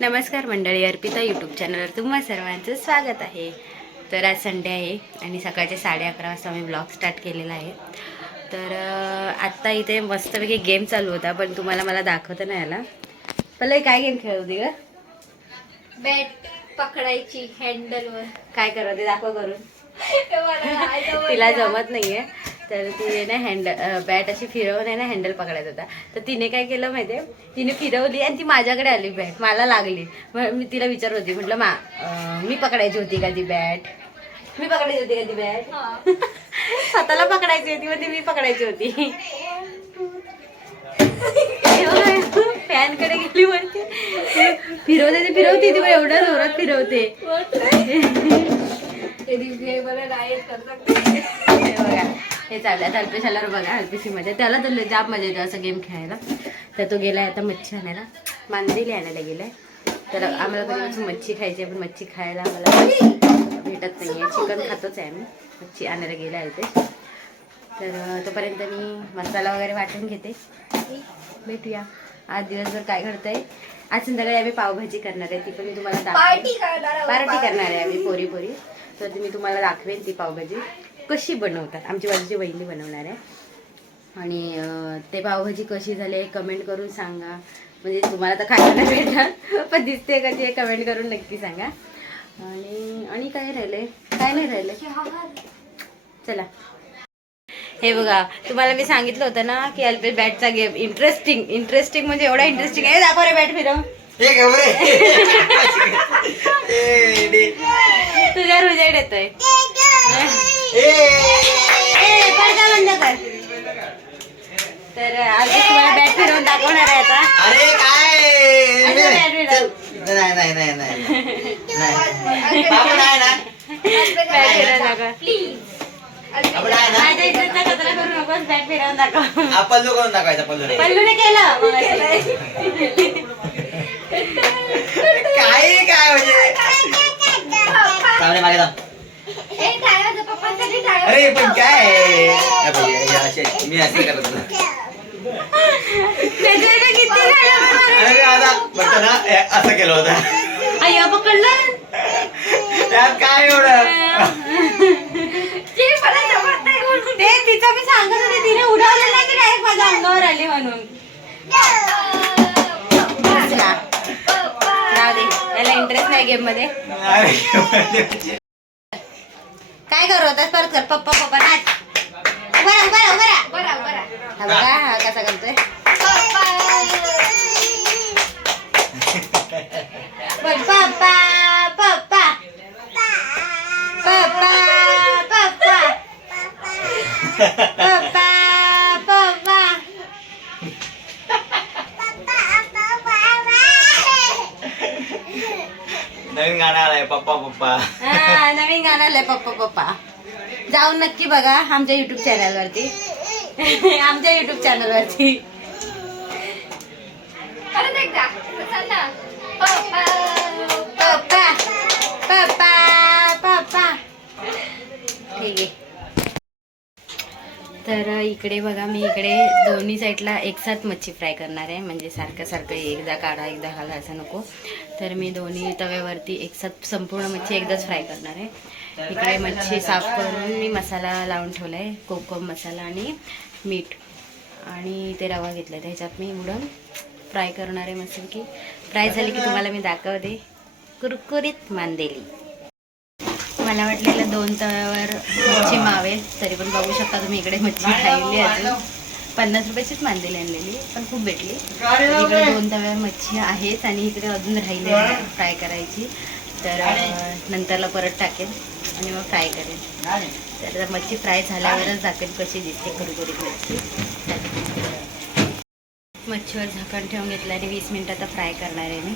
नमस्कार मंडळी अर्पिता यूट्यूब चॅनलवर तुम्हा सर्वांचं स्वागत आहे. तर आज संडे आहे आणि सकाळचे साडे अकरा वाजता मी ब्लॉग स्टार्ट केलेला आहे. तर आत्ता इथे मस्तपैकी गेम चालू होता पण तुम्हाला मला दाखवता नाही आला. पहिले काय गेम खेळत होती का बॅट पकडायची हँडलवर काय करत दाखव करून. तिला जमत नाहीये. तर ती ना हँडल बॅट अशी फिरवून आहे ना हँडल पकडायचा होता. तर तिने काय केलं माहितीये? तिने फिरवली आणि ती माझ्याकडे आली बॅट मला लागली. मी तिला विचारत होती. म्हटलं मा मी पकडायची होती का ती बॅट मी पकडायची होती का ती बॅट स्वतःला पकडायची होती म्हणजे मी पकडायची होती. फॅनकडे गेली वरती. फिरवते ती फिरवते ती पण एवढ्या जोरात फिरवते. बघा. हे चाललं आता अल्पेश आल्यावर बघा अल्पेशी मजा त्याला तर जाम मजा येते असं गेम खेळायला. तर तो गेलाय आता मच्छी आणायला. मांदेली आणायला गेलाय. तर आम्हाला कधीपासून मच्छी खायची आहे पण मच्छी खायला आम्हाला भेटत नाही आहे चिकन खातोच आहे आम्ही. मच्छी आणायला गेला अल्पेश. तर तोपर्यंत मी मसाला वगैरे वाटून घेते. भेटूया. आज दिवसभर काय घडतंय? आज संध्याकाळी आम्ही पावभाजी करणार आहे. ती पण मी तुम्हाला पार्टी करणार आहे आम्ही पोरी पोरी तर मी तुम्हाला दाखवेन ती पावभाजी. कशी बनवतात? आमची बाजूची वहिनी बनवणार आहे. आणि ते पावभाजी कशी झाली कमेंट करून सांगा. म्हणजे तुम्हाला तर खायला नाही भेटणार पण दिसते कशी आहे कमेंट करून नक्की सांगा. आणि आणि काय राहिलंय? काय नाही राहिलंय. चला. हे बघा तुम्हाला मी सांगितलं होतं ना की अल्पेश बॅटचा गेम इंटरेस्टिंग इंटरेस्टिंग म्हणजे एवढा इंटरेस्टिंग आहे. दाखव रे बॅट फिरव. हे घाबरे ए, डे. तर आज तुम्हाला बॅट फिरवून दाखवणार आहे आता. अरे काय. नाही नाही नाही नाही नाही. बाबू नाही ना? बॅट फिरवून दाखव. प्लीज आपण आहे ना? माझ्या इज्जतचा कचरा करू नकोस बॅट फिरवून दाखव. पल्लू करून दाखवायचा पल्लू रे पल्लूने केलं. काय काय म्हणजे? चांगले मागे जाऊ. अरे पण काय? हे मी असं करत. अरे आता म्हणतो ना असं केलं होतं. पकडलं? त्यात काय एवढं? ते तिचं मी सांगत होते तिने उडवलं नाही की डायरेक्ट माझ्या अंगावर आली म्हणून. इंटरेस्ट नाही गेममध्ये. काय करू होतास परत कर. पप्पा पप्पा नाच राहा, उभा राहा. हा बघा हा कसा करतोय. नवीन गाणं आलाय पप्पा पप्पा. हा नवीन गाणं आलंय पप्पा पप्पा. जाऊन नक्की बघा आमच्या युट्यूब चॅनलवरती आमच्या युट्यूब चॅनलवरती पप्पा. पप्पा पप्पा ठीक आहे. तर इकडे बघा मी इकडे दोन्ही साईडला एक साथ मच्छी फ्राय करणार आहे. म्हणजे सारखं सारखं एकदा काढा एकदा घाला असं नको. तर मी दोन्ही तव्यावरती एकसाथ संपूर्ण मच्छी एकदाच फ्राय करणार आहे. इकडे मच्छी साफ करून मी मसाला लावून ठेवला आहे कोकम मसाला आणि मीठ. आणि ते रवा घेतला त्याच्यात मी उडून फ्राय करणार आहे मस्त की फ्राय झाली की तुम्हाला मी दाखवते. कुरकुरीत मांदेली. मला वाटलेलं दोन तव्यावर मच्छी मावेल. तरी पण बघू शकता तुम्ही इकडे मच्छी राहिली अजून. पन्नास रुपयाचीच मांदेली आणलेली पण खूप भेटली. इकडे दोन तव्यावर मच्छी आहेत आणि इकडे अजून राहिली फ्राय करायची. तर नंतरला परत टाकेल आणि मग फ्राय करेन. तर मच्छी फ्राय झाल्यावरच दाखवेल कशी दिसते कुरकुरीत मच्छी. मच्छीवर झाकण ठेवून घेतलं आणि वीस मिनिट आता फ्राय करणार आहे मी.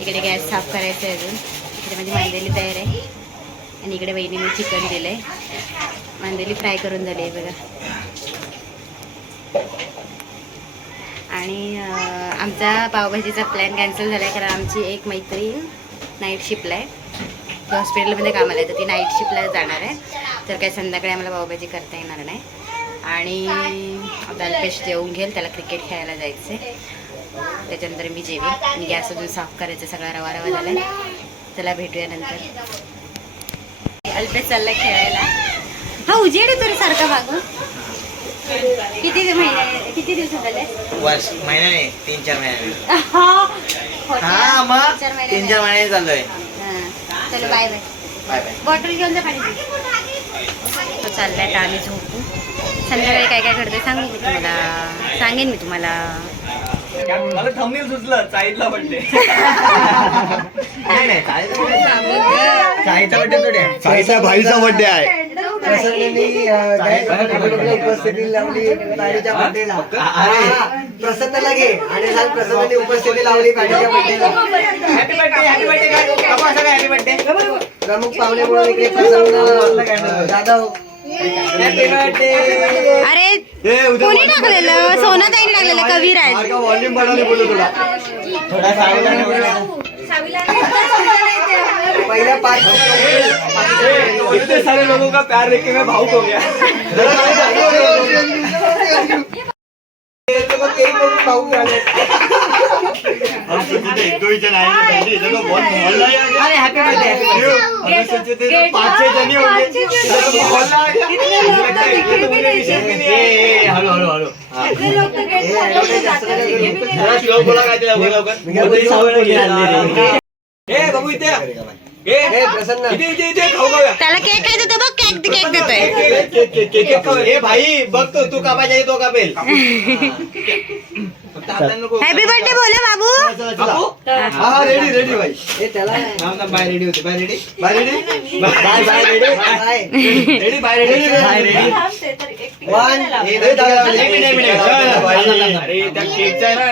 इकडे गॅस साफ करायचं आहे अजून. इकडे माझी मांदेली तयार आहे. आणि इकडे वहिनीने चिकन दिलं आहे मांदेली फ्राय करून झाली आहे बघा. आणि आमचा पावभाजीचा प्लॅन कॅन्सल झाला आहे कारण आमची एक मैत्रीण नाईट शिपला आहे. हॉस्पिटलमध्ये कामाला आहे तर ती नाईट शिपला जाणार आहे. तर काही संध्याकाळी आम्हाला पावभाजी करता येणार नाही. आणि आता अल्पेश जेवून घेईल त्याला क्रिकेट खेळायला जायचं आहे त्याच्यानंतर मी जेवेन. आणि गॅस अजून साफ करायचं सगळा रवा रवा झाला आहे त्याला भेटूया नंतर. अल्पेश चाललाय खेळायला. हा उजेड येतो रे सारखा मागून किती महिने किती दिवस झाले? वर्ष महिना नाही तीन चार महिन्याने. हा मग चार महिने तीन चार महिने चाललोय. हा. चलो bye bye bye bye bottle घेऊन जा पाणी तो चाललाय आता आम्ही झोपू संध्याकाळी काय काय करते सांगू की तुम्हाला. सांगेन मी तुम्हाला. मला थंबनेल सुचलं चाळीतला बड्डे नाही नाही चाळीचा बड्डे थोडी भाईचा बर्थडे आहे. प्रसन्ननी अं, काय आपल्याकडे उपस्थिती लावली पाडीच्या बड्डेला प्रसन्नला घे आणि सांग प्रसन्ननी उपस्थिती लावली बड्डेला प्रमुख पाहुणे म्हणून इकडे प्रसन्न जाधव. अरे कोणी टाकलेलं सोनाताईने टाकलेलं कविराज. वॉल्यूम बनवले बोलू तुला. थोडा पहिल्या पाच इतने सारे लोगों का प्यार देख के मैं भावुक हो गया। हम सोचे थे एक दो ही जन आएंगे पहले इधर तो बहुत मोहल्ला ही आ गया। अरे हैप्पी बर्थडे हमें सोचे थे तो पाँच छह जन ही होंगे इधर तो मोहल्ला आ गया। मुझे लगता है ये तो मुझे विशेष भी नहीं है हेलो हेलो हेलो। जरा स्लो बोला काय ते लवकर लवकर ए बाबू इथे हे त्याला केक काय देतो बघ केक केक देतोय केक केक केक केक खाऊ. ए भाई बघ तो तू कापायच्या तो कापेल हॅपी बर्थडे बोला बाबू. हा रेडी रेडी भाई. हे त्याला बाय रेडी होते. Bye ready bye ready bye bye ready ready bye. Ready bye ready one हे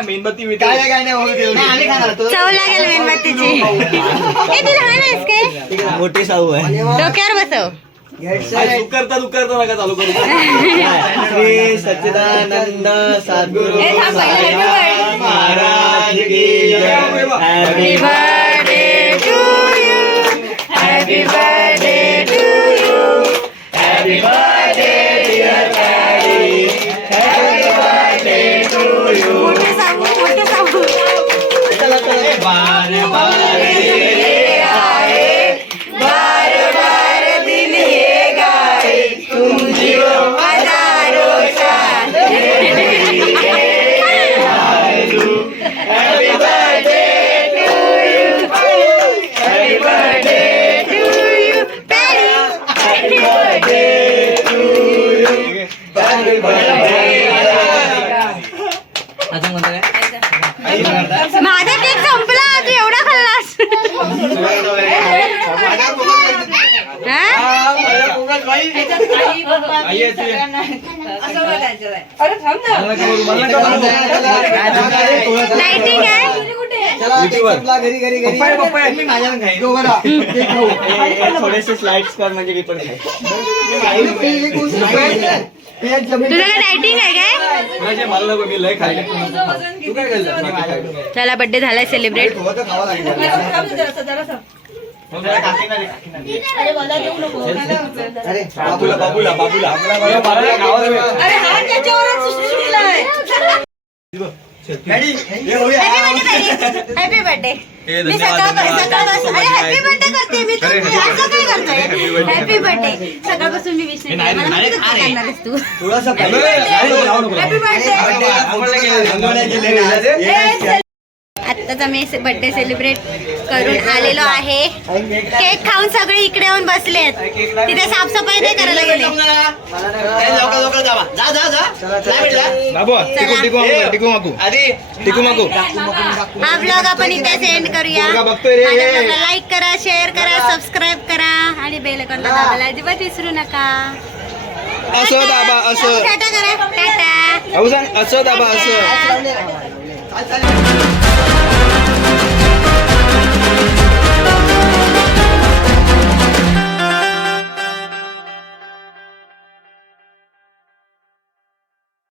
मेणबत्ती काय नाही काय नाही होऊ दे नाही, आम्ही खाणार होतो. चव लागेल मेणबत्तीची. ए ती लहान आहेस काय मोठी साऊ आहे. डोक्यावर बसव. उकरता उकरता नका चालू करू. श्री सच्चिदानंद सद्गुरु महाराज अजून म्हणतो काय माझा केक संपला तू एवढा खाल्लास हा? लाइटिंग आहे घरी घरी घरी. थोडेसे स्लाइड्स कर म्हणजे मी पण खाईन. ते एक उचलून पाहिजे. केक जमीन- तुझं काय डायटिंग आहे काय? मला नको. मी लय खायला तू काय केलं चला बर्थडे झालाय सेलिब्रेट. हॅपी बर्थडे हे मी धन्यवाद, सकाळ धन्यवाद. सकाळपासून अरे हॅपी बर्थडे करते मी तू असं काय करतोय. हॅपी बर्थडे सकाळपासून मी विश नाही. मला नाही, माहितीच काय. करणार आहेस तू. थोडासा नाही, नाही, आत्ताच आम्ही बर्थडे सेलिब्रेट करून आलेलो आहे. केक खाऊन सगळे इकडे येऊन बसलेत. तिथे साफसफाई नाही करायला गेले. हा ब्लॉग आपण इथे सेंड करूया. लाईक करा शेअर करा सबस्क्राईब करा आणि बेल आयकॉनला दाबायला अजिबात विसरू नका. असं दाबा असं. टाटा करा. टाटा. असं दाबा असं. चाल, चाल.